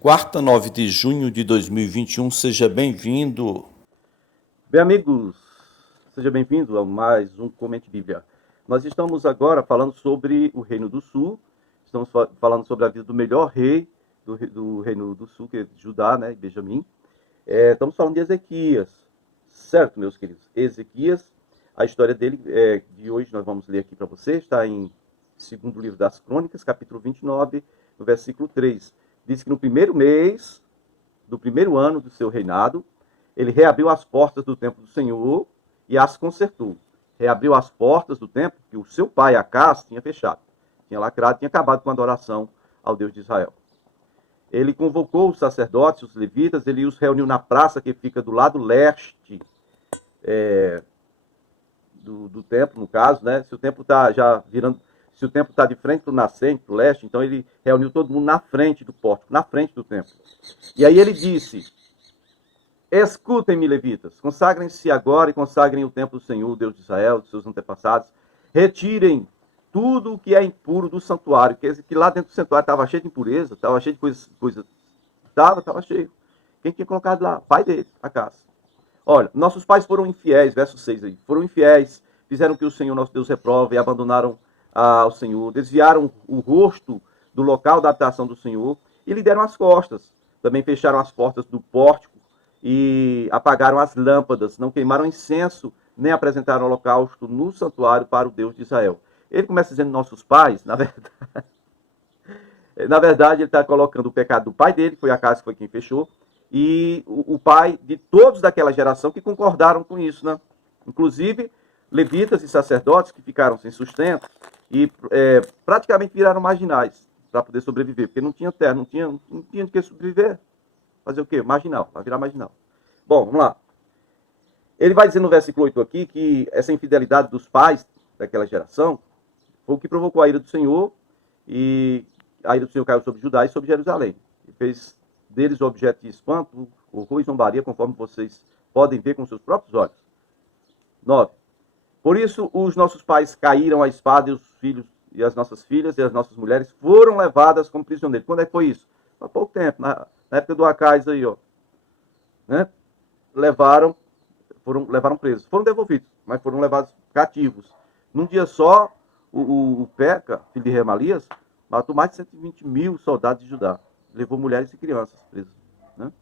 Quarta, 9 de junho de 2021, seja bem-vindo. Bem, amigos, seja bem-vindo a mais um Comente Bíblia. Nós estamos agora falando sobre o Reino do Sul, estamos falando sobre a vida do melhor rei do Reino do Sul, que é Judá, né, e Benjamim. Estamos falando de Ezequias, certo, meus queridos? Ezequias, a história dele, de hoje nós vamos ler aqui para você, está em segundo livro das Crônicas, capítulo 29, no versículo 3. Diz que no primeiro mês do primeiro ano do seu reinado, ele reabriu as portas do templo do Senhor e as consertou. Reabriu as portas do templo que o seu pai, Acás, tinha fechado. Tinha lacrado, tinha acabado com a adoração ao Deus de Israel. Ele convocou os sacerdotes, os levitas, ele os reuniu na praça que fica do lado leste do templo, no caso, né? Se o templo está já virando, se o templo está de frente para o nascente, para o leste, então ele reuniu todo mundo na frente do pórtico, na frente do templo. E aí ele disse: escutem-me, levitas, consagrem-se agora e consagrem o templo do Senhor, Deus de Israel, dos seus antepassados. Retirem tudo o que é impuro do santuário, que lá dentro do santuário estava cheio de impureza, estava cheio de coisa. Estava cheio. Quem tinha colocado lá? Pai dele, Acás. Olha, nossos pais foram infiéis, verso 6 aí, foram infiéis, fizeram que o Senhor nosso Deus reprove e abandonaram ao Senhor, desviaram o rosto do local da habitação do Senhor e lhe deram as costas. Também fecharam as portas do pórtico e apagaram as lâmpadas, não queimaram incenso, nem apresentaram holocausto no santuário para o Deus de Israel. Ele começa dizendo nossos pais, na verdade ele está colocando o pecado do pai dele, que foi Acás que foi quem fechou, e o pai de todos daquela geração que concordaram com isso, né? Inclusive levitas e sacerdotes que ficaram sem sustento e praticamente viraram marginais para poder sobreviver, porque não tinha terra, não tinha de que sobreviver. Fazer o quê? Marginal, vai virar marginal. Bom, vamos lá. Ele vai dizer no versículo 8 aqui que essa infidelidade dos pais daquela geração foi o que provocou a ira do Senhor, e a ira do Senhor caiu sobre Judá e sobre Jerusalém. E fez deles objeto de espanto, horror e zombaria, conforme vocês podem ver com seus próprios olhos. 9. Por isso, os nossos pais caíram à espada, e os filhos e as nossas filhas e as nossas mulheres foram levadas como prisioneiros. Quando é que foi isso? Há pouco tempo, na época do Acais aí, ó. Né? Levaram presos. Foram devolvidos, mas foram levados cativos. Num dia só, o Peca, filho de Remalias, matou mais de 120 mil soldados de Judá. Levou mulheres e crianças presos. Né?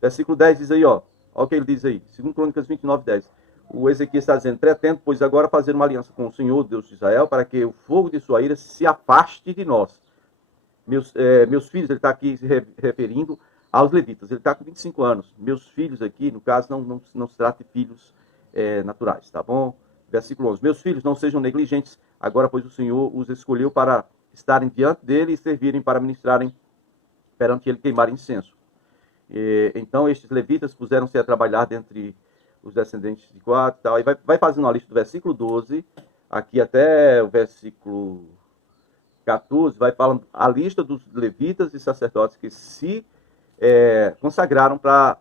Versículo 10 diz aí, ó. Olha o que ele diz aí. 2 Crônicas 29, 10. O Ezequiel está dizendo: pretendo, pois, agora fazer uma aliança com o Senhor, Deus de Israel, para que o fogo de sua ira se afaste de nós. Meus filhos, ele está aqui se referindo aos levitas. Ele está com 25 anos. Meus filhos aqui, no caso, não se trata de filhos naturais, tá bom? Versículo 11. Meus filhos, não sejam negligentes, agora, pois o Senhor os escolheu para estarem diante dele e servirem para ministrarem perante ele, queimar incenso. Então, estes levitas puseram-se a trabalhar dentre os descendentes de Coate e tal. E vai fazendo uma lista do versículo 12, aqui até o versículo 14, vai falando a lista dos levitas e sacerdotes que se consagraram para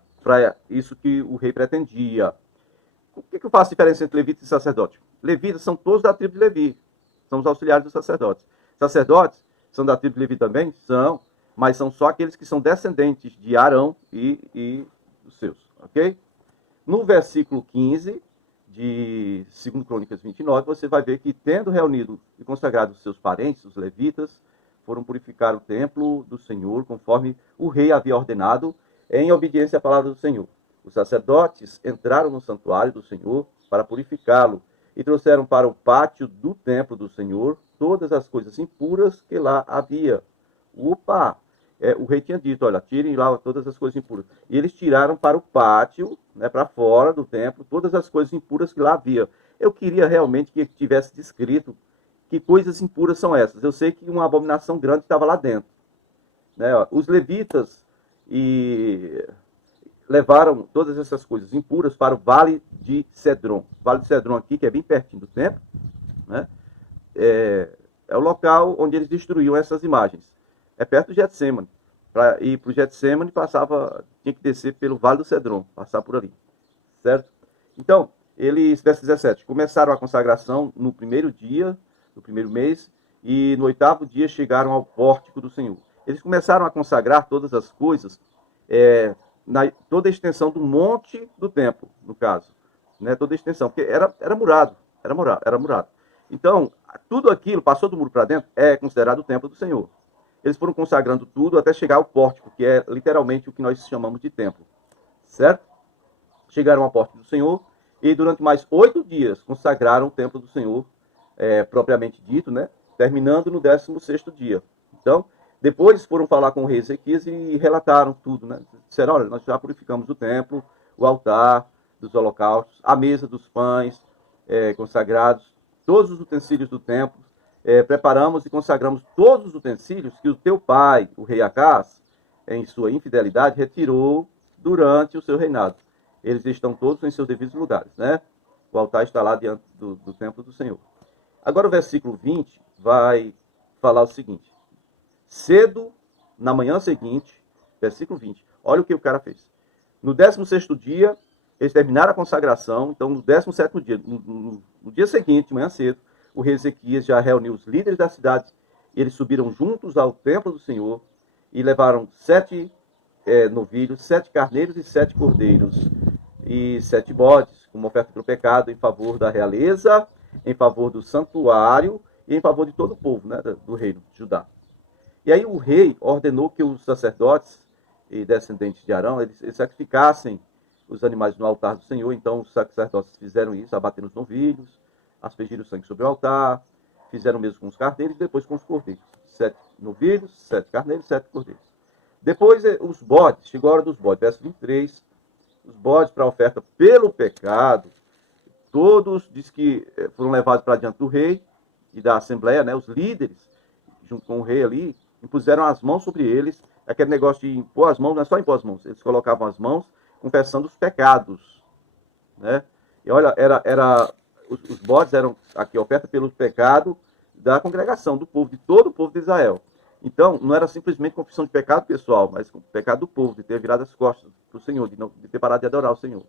isso que o rei pretendia. O que eu faço diferença entre levita e sacerdote? Levitas são todos da tribo de Levi, são os auxiliares dos sacerdotes. Sacerdotes são da tribo de Levi também? São, mas são só aqueles que são descendentes de Arão e os seus, ok? No versículo 15 de 2 Crônicas 29, você vai ver que, tendo reunido e consagrado os seus parentes, os levitas, foram purificar o templo do Senhor, conforme o rei havia ordenado, em obediência à palavra do Senhor. Os sacerdotes entraram no santuário do Senhor para purificá-lo e trouxeram para o pátio do templo do Senhor todas as coisas impuras que lá havia. Opa! O rei tinha dito: olha, tirem lá todas as coisas impuras. E eles tiraram para o pátio, né, para fora do templo, todas as coisas impuras que lá havia. Eu queria realmente que tivesse descrito que coisas impuras são essas. Eu sei que uma abominação grande estava lá dentro. Né? Os levitas levaram todas essas coisas impuras para o Vale de Cedron. O Vale de Cedron aqui, que é bem pertinho do templo, né? É o local onde eles destruíam essas imagens. É perto do Getsemane. Para ir para o Getsemane, tinha que descer pelo Vale do Cedron, passar por ali. Certo? Então, verso 17, começaram a consagração no primeiro dia, no primeiro mês, e no 8º dia chegaram ao pórtico do Senhor. Eles começaram a consagrar todas as coisas, toda a extensão do monte do templo, no caso, né? Toda a extensão, porque era murado, era murado. Então, tudo aquilo, passou do muro para dentro, é considerado o templo do Senhor. Eles foram consagrando tudo até chegar ao pórtico, que é literalmente o que nós chamamos de templo, certo? Chegaram ao pórtico do Senhor e durante mais 8 dias consagraram o templo do Senhor, propriamente dito, né? Terminando no 16º dia. Então, depois foram falar com o rei Ezequias e relataram tudo, né? Disseram, olha, nós já purificamos o templo, o altar dos holocaustos, a mesa dos pães consagrados, todos os utensílios do templo, preparamos e consagramos todos os utensílios que o teu pai, o rei Acás, em sua infidelidade, retirou durante o seu reinado. Eles estão todos em seus devidos lugares, né? O altar está lá diante do templo do Senhor. Agora o versículo 20 vai falar o seguinte. Cedo, na manhã seguinte, versículo 20, olha o que o cara fez. No 16º dia, eles terminaram a consagração, então no 17º dia, no dia seguinte, manhã cedo, o rei Ezequias já reuniu os líderes da cidade, e eles subiram juntos ao templo do Senhor e levaram 7 novilhos, 7 carneiros e 7 cordeiros, e 7 bodes, como oferta pelo pecado, em favor da realeza, em favor do santuário e em favor de todo o povo, né, do reino de Judá. E aí o rei ordenou que os sacerdotes e descendentes de Arão, eles sacrificassem os animais no altar do Senhor. Então os sacerdotes fizeram isso, abateram os novilhos, aspergiram o sangue sobre o altar, fizeram o mesmo com os carneiros e depois com os cordeiros. 7 novilhos, 7 carneiros, 7 cordeiros. Depois os bodes, chegou a hora dos bodes, verso 23, os bodes para a oferta pelo pecado, todos, diz que foram levados para diante do rei e da assembleia, né, os líderes, junto com o rei ali, impuseram as mãos sobre eles, aquele negócio de impor as mãos, não é só impor as mãos, eles colocavam as mãos confessando os pecados, né? E olha, os bodes eram aqui oferta pelo pecado da congregação, do povo, de todo o povo de Israel. Então, não era simplesmente confissão de pecado pessoal, mas pecado do povo, de ter virado as costas para o Senhor, de ter parado de adorar o Senhor.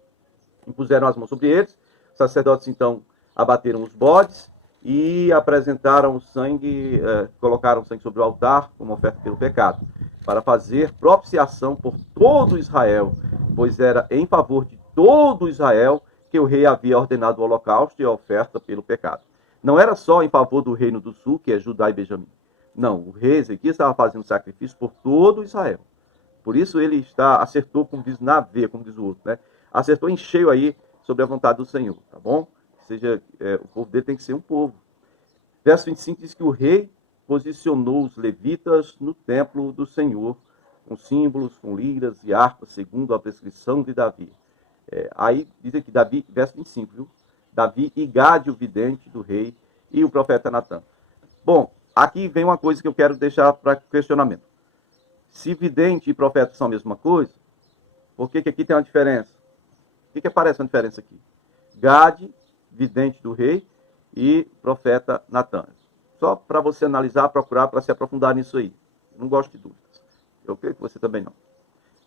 Impuseram as mãos sobre eles, os sacerdotes então abateram os bodes e apresentaram o sangue, colocaram o sangue sobre o altar como oferta pelo pecado, para fazer propiciação por todo Israel, pois era em favor de todo Israel que o rei havia ordenado o holocausto e a oferta pelo pecado. Não era só em favor do reino do sul, que é Judá e Benjamim. Não, o rei Ezequias estava fazendo sacrifício por todo Israel. Por isso ele acertou, como diz na veia, como diz o outro, né? Acertou em cheio aí sobre a vontade do Senhor, tá bom? Ou seja, o povo dele tem que ser um povo. Verso 25 diz que o rei posicionou os levitas no templo do Senhor, com símbolos, com liras e harpas, segundo a prescrição de Davi. Aí diz aqui, Davi, verso 25, viu? Davi e Gade, o vidente do rei, e o profeta Natã. Bom, aqui vem uma coisa que eu quero deixar para questionamento. Se vidente e profeta são a mesma coisa, por que aqui tem uma diferença? O que aparece uma diferença aqui? Gade, vidente do rei, e profeta Natã. Só para você analisar, procurar, para se aprofundar nisso aí. Não gosto de dúvidas. Eu creio que você também não.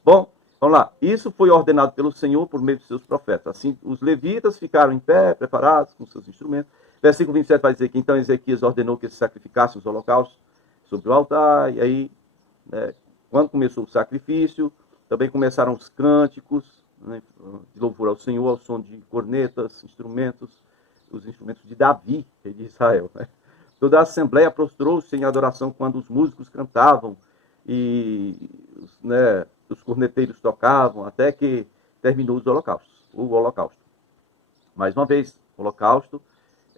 Bom, vamos lá. Isso foi ordenado pelo Senhor por meio de seus profetas. Assim, os levitas ficaram em pé, preparados com seus instrumentos. Versículo 27 vai dizer que então Ezequias ordenou que se sacrificassem os holocaustos sobre o altar. E aí, quando começou o sacrifício, também começaram os cânticos, né, de louvor ao Senhor, ao som de cornetas, instrumentos, os instrumentos de Davi, rei de Israel. Né? Toda a assembleia prostrou-se em adoração quando os músicos cantavam e os corneteiros tocavam, até que terminou o holocausto. Mais uma vez, o holocausto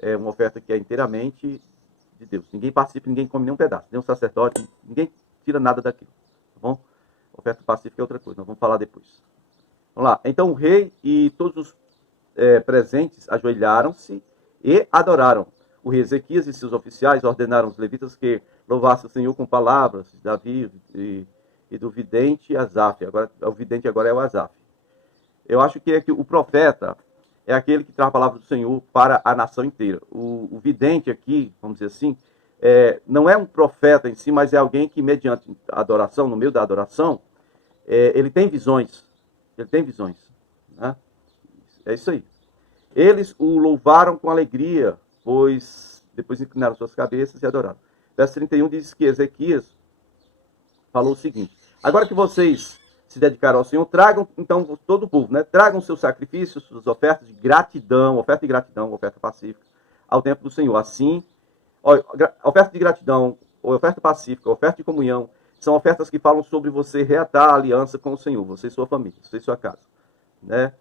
é uma oferta que é inteiramente de Deus. Ninguém participa, ninguém come nenhum pedaço, nem um sacerdote, ninguém tira nada daquilo. Tá bom? Oferta pacífica é outra coisa, nós vamos falar depois. Vamos lá. Então o rei e todos os presentes ajoelharam-se e adoraram. O rei Ezequias e seus oficiais ordenaram os levitas que louvassem o Senhor com palavras de Davi e do vidente Asaf. Agora, o vidente agora é o Asaf. Eu acho que o profeta é aquele que traz a palavra do Senhor para a nação inteira. O vidente aqui, vamos dizer assim, não é um profeta em si, mas é alguém que, mediante a adoração, no meio da adoração, ele tem visões. Ele tem visões. Né? É isso aí. Eles o louvaram com alegria, pois depois inclinaram suas cabeças e adoraram. Verso 31 diz que Ezequias falou o seguinte: agora que vocês se dedicaram ao Senhor, tragam, então, todo o povo, né? Tragam seus sacrifícios, suas ofertas de gratidão, oferta pacífica, ao templo do Senhor. Assim, oferta de gratidão, oferta pacífica, oferta de comunhão, são ofertas que falam sobre você reatar a aliança com o Senhor, você e sua família, você e sua casa, né?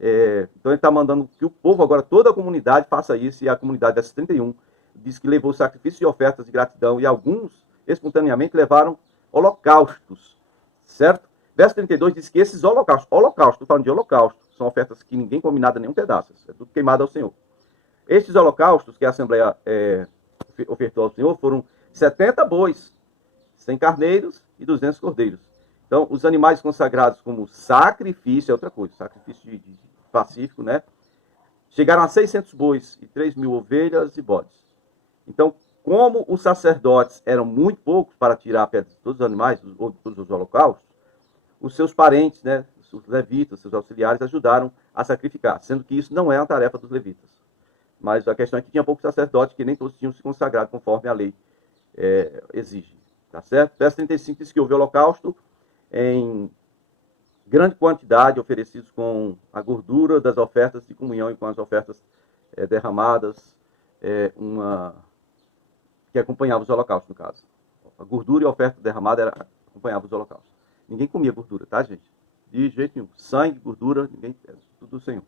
Então ele está mandando que o povo, agora toda a comunidade faça isso, e a comunidade, verso 31, diz que levou sacrifícios e ofertas de gratidão, e alguns, espontaneamente, levaram holocaustos, certo? Verso 32 diz que esses holocaustos, estou falando de holocausto, são ofertas que ninguém come nada, nem um pedaço, é tudo queimado ao Senhor. Estes holocaustos que a Assembleia ofertou ao Senhor foram 70 bois, 100 carneiros e 200 cordeiros. Então, os animais consagrados como sacrifício, é outra coisa, sacrifício de pacífico, né? Chegaram a 600 bois e 3.000 ovelhas e bodes. Então, como os sacerdotes eram muito poucos para tirar a pedra de todos os animais, todos os holocaustos, os seus parentes, né, os levitas, seus auxiliares, ajudaram a sacrificar, sendo que isso não é uma tarefa dos levitas. Mas a questão é que tinha poucos sacerdotes, que nem todos tinham se consagrado conforme a lei exige. Tá certo? Verso 35 diz que houve holocausto em grande quantidade, oferecidos com a gordura das ofertas de comunhão e com as ofertas derramadas, que acompanhavam os holocaustos, no caso. A gordura e a oferta derramada acompanhavam os holocaustos. Ninguém comia gordura, tá, gente? De jeito nenhum. Sangue, gordura, ninguém, tudo do Senhor.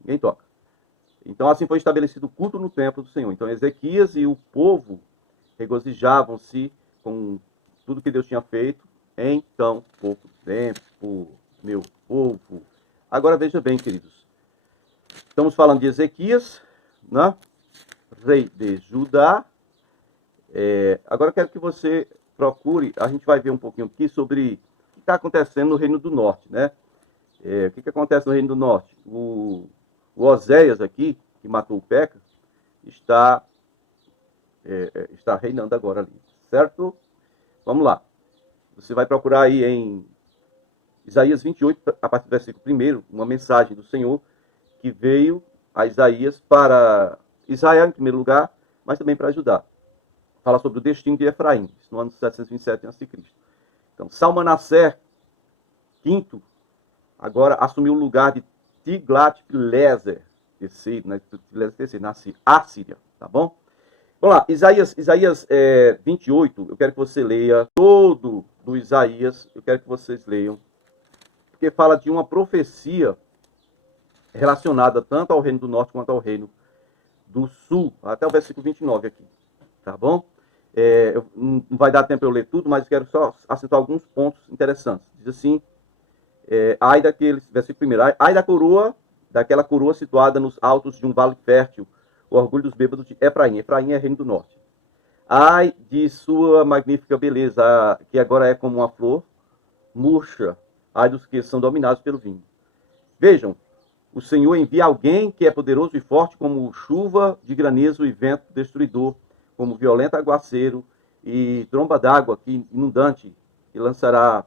Ninguém toca. Então, assim foi estabelecido o culto no templo do Senhor. Então, Ezequias e o povo regozijavam-se com tudo que Deus tinha feito em tão pouco tempo, meu povo. Agora, veja bem, queridos. Estamos falando de Ezequias, né? Rei de Judá. Agora, eu quero que você procure, a gente vai ver um pouquinho aqui sobre o que está acontecendo no Reino do Norte, né? O que acontece no Reino do Norte? O Oséias aqui, que matou o Peca, está reinando agora ali, certo? Vamos lá. Você vai procurar aí em Isaías 28, a partir do versículo 1, uma mensagem do Senhor que veio a Isaías para Israel, em primeiro lugar, mas também para Judá. Fala sobre o destino de Efraim, no ano 727 a.C. Então, Salmanasser V, agora assumiu o lugar de Tiglat-Pileser III, né? na Assíria, tá bom? Vamos lá, Isaías 28, eu quero que você leia todo do Isaías, eu quero que vocês leiam, porque fala de uma profecia relacionada tanto ao Reino do Norte quanto ao Reino do Sul, até o versículo 29 aqui, tá bom? Não vai dar tempo eu ler tudo, mas quero só acentuar alguns pontos interessantes. Diz assim, ai daqueles, versículo 1, ai daquela coroa situada nos altos de um vale fértil, o orgulho dos bêbados de Efraim. Efraim é Reino do Norte. Ai de sua magnífica beleza, que agora é como uma flor murcha, ai dos que são dominados pelo vinho. Vejam, o Senhor envia alguém que é poderoso e forte como chuva de granizo e vento destruidor, como violento aguaceiro e tromba d'água que inundante, que lançará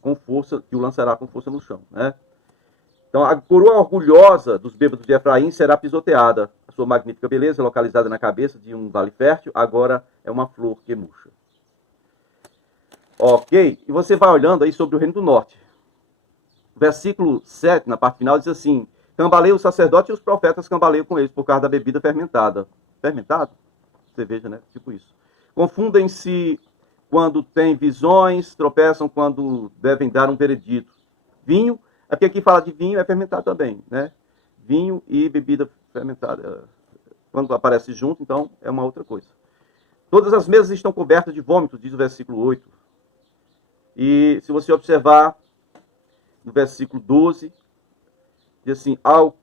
com força no chão, né? Então, a coroa orgulhosa dos bêbados de Efraim será pisoteada. A sua magnífica beleza, localizada na cabeça de um vale fértil, agora é uma flor que murcha. Ok? E você vai olhando aí sobre o Reino do Norte. Versículo 7, na parte final, diz assim: cambaleia o sacerdote e os profetas cambaleiam com eles por causa da bebida fermentada. Fermentado? Você veja, né? Tipo isso. Confundem-se quando têm visões, tropeçam quando devem dar um veredito. Vinho, é porque aqui fala de vinho, é fermentado também, né? Vinho e bebida fermentada. Quando aparece junto, então, é uma outra coisa. Todas as mesas estão cobertas de vômito, diz o versículo 8. E se você observar, no versículo 12, diz assim, ao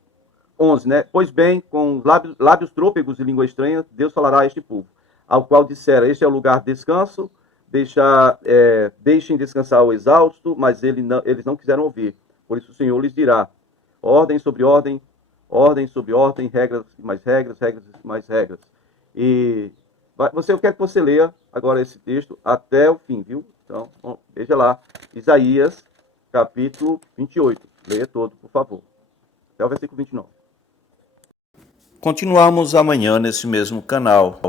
11, né? Pois bem, com lábios trôpegos e língua estranha, Deus falará a este povo, ao qual dissera, este é o lugar de descanso, deixem descansar o exausto, mas eles não quiseram ouvir. Por isso o Senhor lhes dirá, ordem sobre ordem, ordem sobre ordem, regras e mais regras, regras e mais regras. E eu quero que você leia agora esse texto até o fim, viu? Então, veja lá, Isaías, capítulo 28. Leia todo, por favor. Até o versículo 29. Continuamos amanhã nesse mesmo canal.